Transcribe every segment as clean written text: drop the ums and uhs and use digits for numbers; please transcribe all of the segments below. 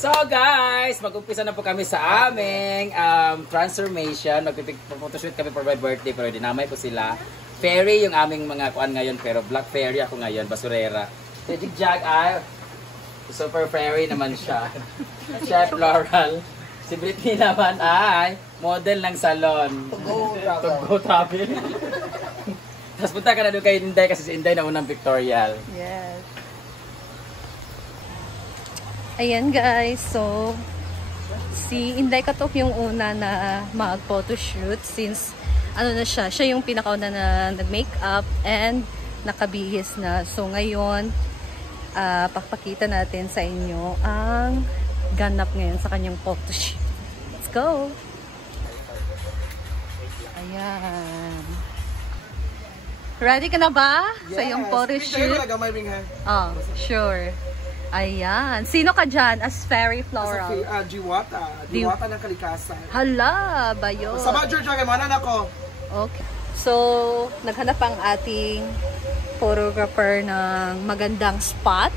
So guys, mag-umpisa na po kami sa aming transformation. Mag-photoshoot kami for my birthday pero dinamay ko sila. Fairy yung aming mga kuan ngayon pero black fairy ako ngayon, basurera. Si Jigjag ay super fairy naman siya. Chef Floral. Si Britney naman ay model ng salon. To go travel. Tapos punta ka na doon kay Inday kasi si Inday na unang pictorial. Yes. Ayan guys, so si Inday Katok yung una na mag-photoshoot since ano na siya yung pinakauna na nag-makeup and nakabihis na. So ngayon, papakita natin sa inyo ang ganap ngayon sa kanyang photoshoot. Let's go! Ayan. Ready ka na ba sa iyong photoshoot? Oh, sure. Ayan. Sino ka dyan as Fairy Floral? Diwata. Diwata ng kalikasan. Hala, bayo. Sa Major Dragon, manan ako. Okay. So, naghanap ang ating photographer ng magandang spot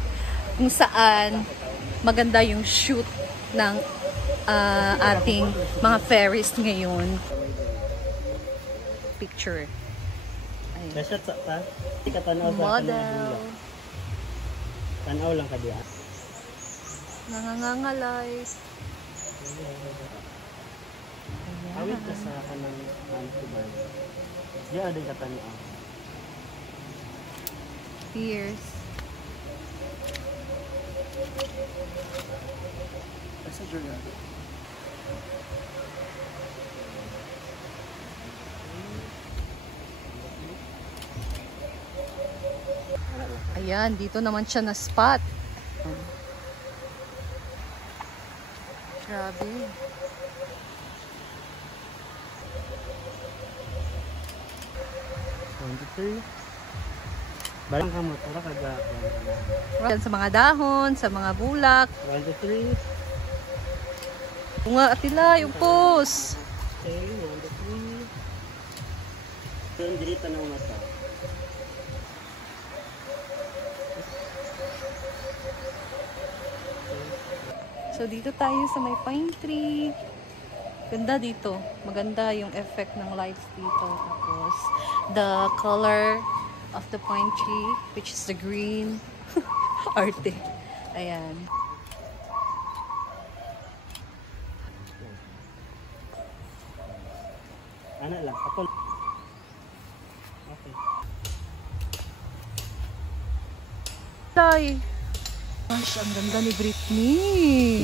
kung saan maganda yung shoot ng ating mga fairies ngayon. Picture. Ayan. Model. Tanaw lang ka diya. Nangangalay. Awit ka sa kanang antibar. Diya din ka tanaw. Fierce. Sa journal. Ayan, dito naman siya na spot. Grabe. Barang ka mo, tara kaga. Sa mga dahon, sa mga bulak. 23. Bunga atila, yung pose. Okay, 1, 2, 3. Doon dili tanaw mata. So dito tayo sa may pine tree. Ganda dito. Maganda yung effect ng lights dito. Tapos the color of the pine tree, which is the green. Arte. Ayan. Ana lang, ako. Okay. Tay. Gosh, ang ganda ni Britney.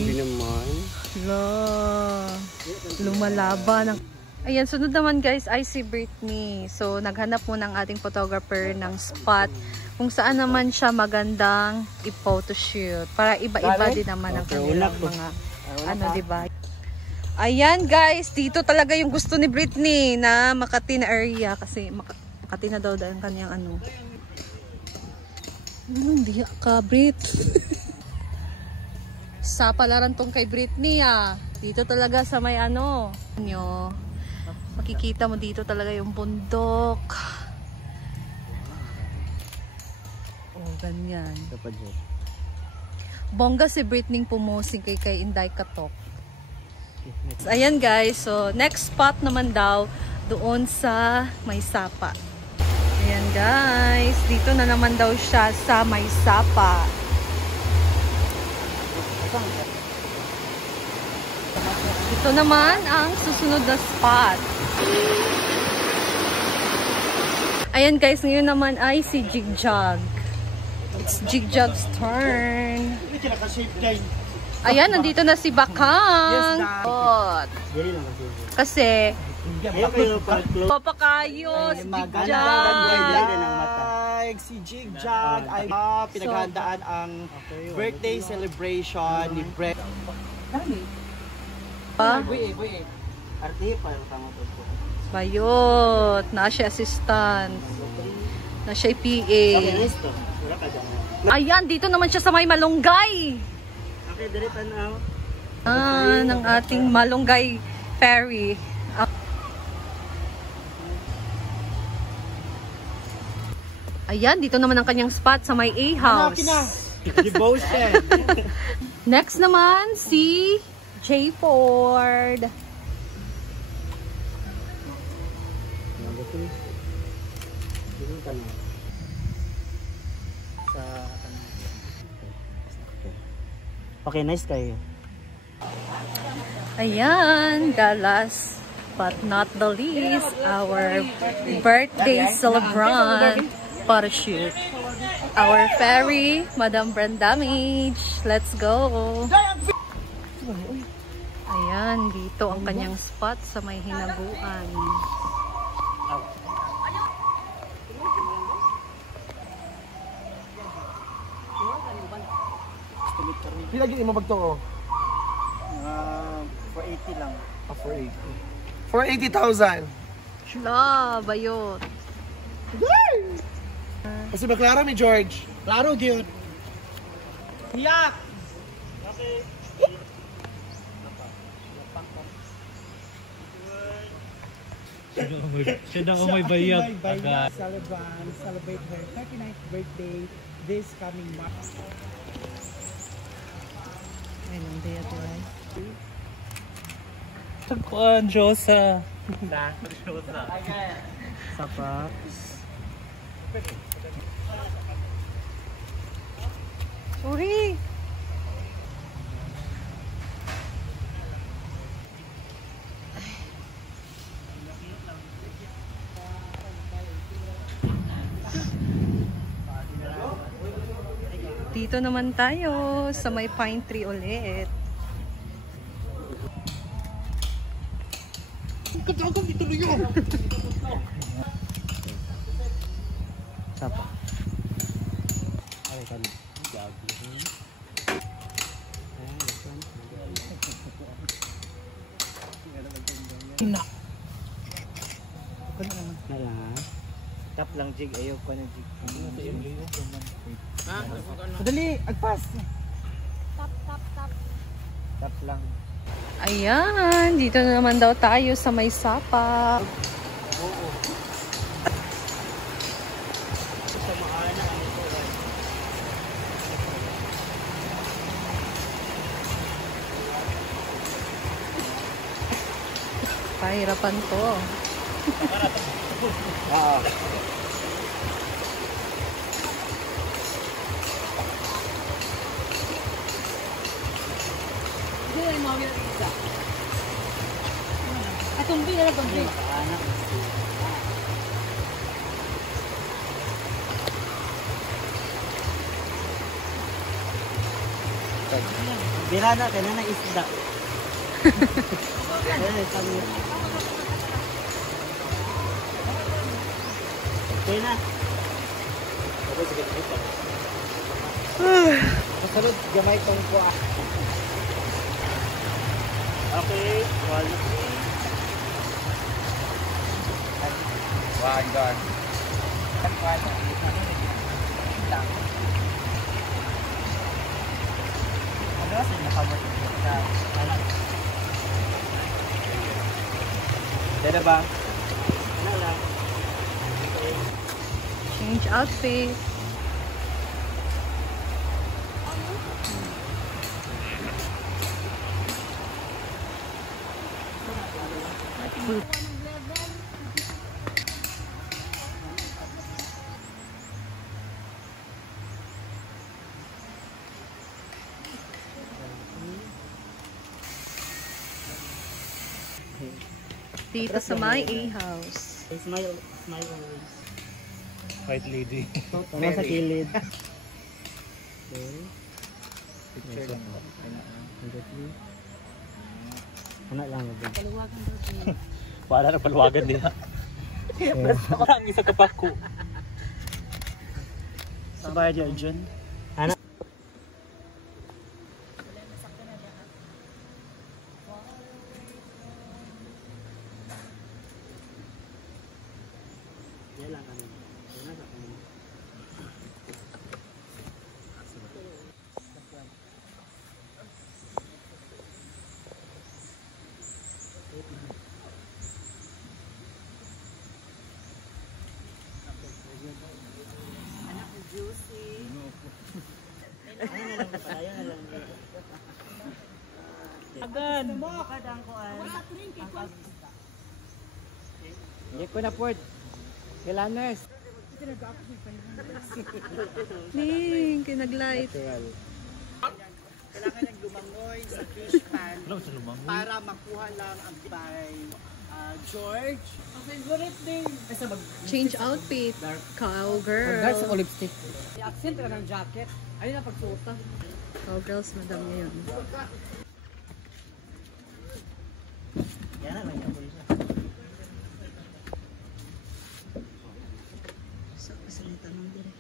Hindi naman. Hala. Lumalaban. Ayan, sunod naman guys ay si Britney. So, naghanap muna ng ating photographer ng spot kung saan naman siya magandang i-photoshoot. Para iba-iba din naman ang kanilang mga ano, diba? Ayan guys, dito talaga yung gusto ni Britney na Makati na area. Kasi Makati na daw ang kanyang ano. Hindi ka, Brit. Sa palaran tong kay Britney Dito talaga sa may ano. Nyo, makikita mo dito talaga yung bundok. Oh, ganyan. Bongga si Britney pumosing kay Inday Katok. Ayan guys, so next spot naman daw doon sa May Sapa. Ayan guys, dito na naman daw siya sa May Sapa. Ito naman ang susunod na spot. Ayan guys, ngayon naman ay si Jigjag. It's Jigjag's turn. Ayan, nandito na si Bakang. Kasi papakayo si Jigjag. Si Jigjag ay pinaghandaan ang birthday celebration ni Brett. Bayot, na siya assistant. Na siya PA. Ayan, dito naman siya sa may malunggay. Okay, dali tanaw. Ng ating malunggay fairy. Ayan, dito naman ang kanyang spot sa may A-house. Devotion. Next naman, si J. Ford. Okay, nice kayo. Ayan, the last but not the least, our birthday celebrant photo shoot. Our fairy, Madam Brandamage. Let's go! Ayan, dito ang kanyang spot sa may hinaguan. Pilagin mo bagto, 480 lang. 480. 480,000. La, bayot. Kasi ba klaro ni George? Klaro, dude. Hiyak! Siya na may bayad. Celebrate her 39th birthday this coming month. Ayun, ang day at life. Tagpuan, Josa. Sapak. Sorry! Dito naman tayo sa may pine tree ulit. Sapa. Ay, kan. Ina. Nala. Tap lang jig, ayaw ko na jig. Madali, agpas. Tap lang. Ayan, dito na naman daw tayo sa may sapa. Pahirapan to. Atumbi na tumbi. Bira na, kailan na isda. Okay na. Kasalod, gamay kong kuha. Okay, quality. Wag doon. Ano kasi nakamot na Dada ba? Ano lang? Change outfit. Dito sa my A-house. Smile, smile always. White lady. Tama sa kilid. picture lang. Ano lang ba? Wala na paluwagan nila. Parang isa kapako. Sabay dyan, Jun. Ano? Yan kami. Yan sa kami. Tawagan. Hindi ko na po. Kailaners. Ning, kinaglight. Kailangan niyang lumangoy sa fish pan Alam sa lumangoy. para makuha lang ang by George. Ang favorite din. Kasi Change outfit. Cowgirl. lipstick. I-accent ka ng jacket. Ayun na pagsuota. Cowgirls, madam ngayon. Yan na lang yung pulis. So, pasalita ng dire.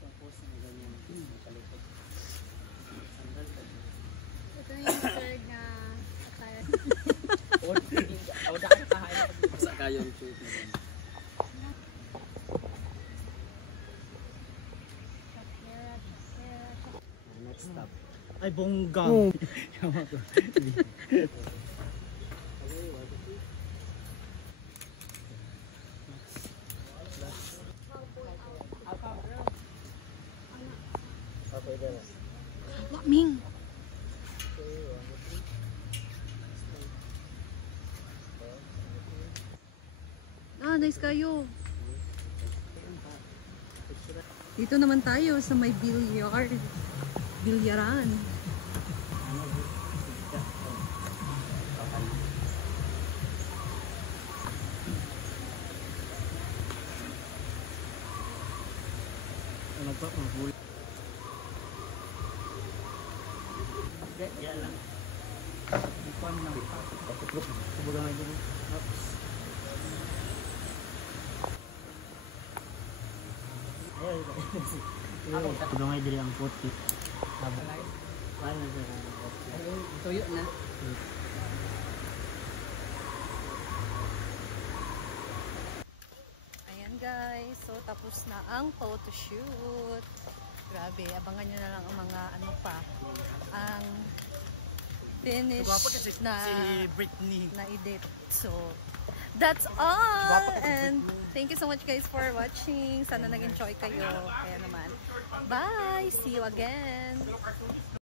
Tapos ang ganyan. Nakalikot. Sandal ka. Ito yung third na attire. Basta kayo yung shoot. Next stop. Ay, bongga. Okay, dala. Ming! Ah, nice kayo. Dito naman tayo sa may bilyar. Bilyaran. Ano pa? Mabuhay. Yan lang. Ipon lang. Subugan nga dito. Subugan nga dito ang puti. Paano siya ang puti? Tuyo na. Ayan guys, so tapos na ang photoshoot. Grabe, abangan nyo na lang ang mga ano pa. Ang finish na Si Britney. na edit. So, that's all! And thank you so much guys for watching. Sana nag-enjoy kayo. Kaya naman, bye! See you again!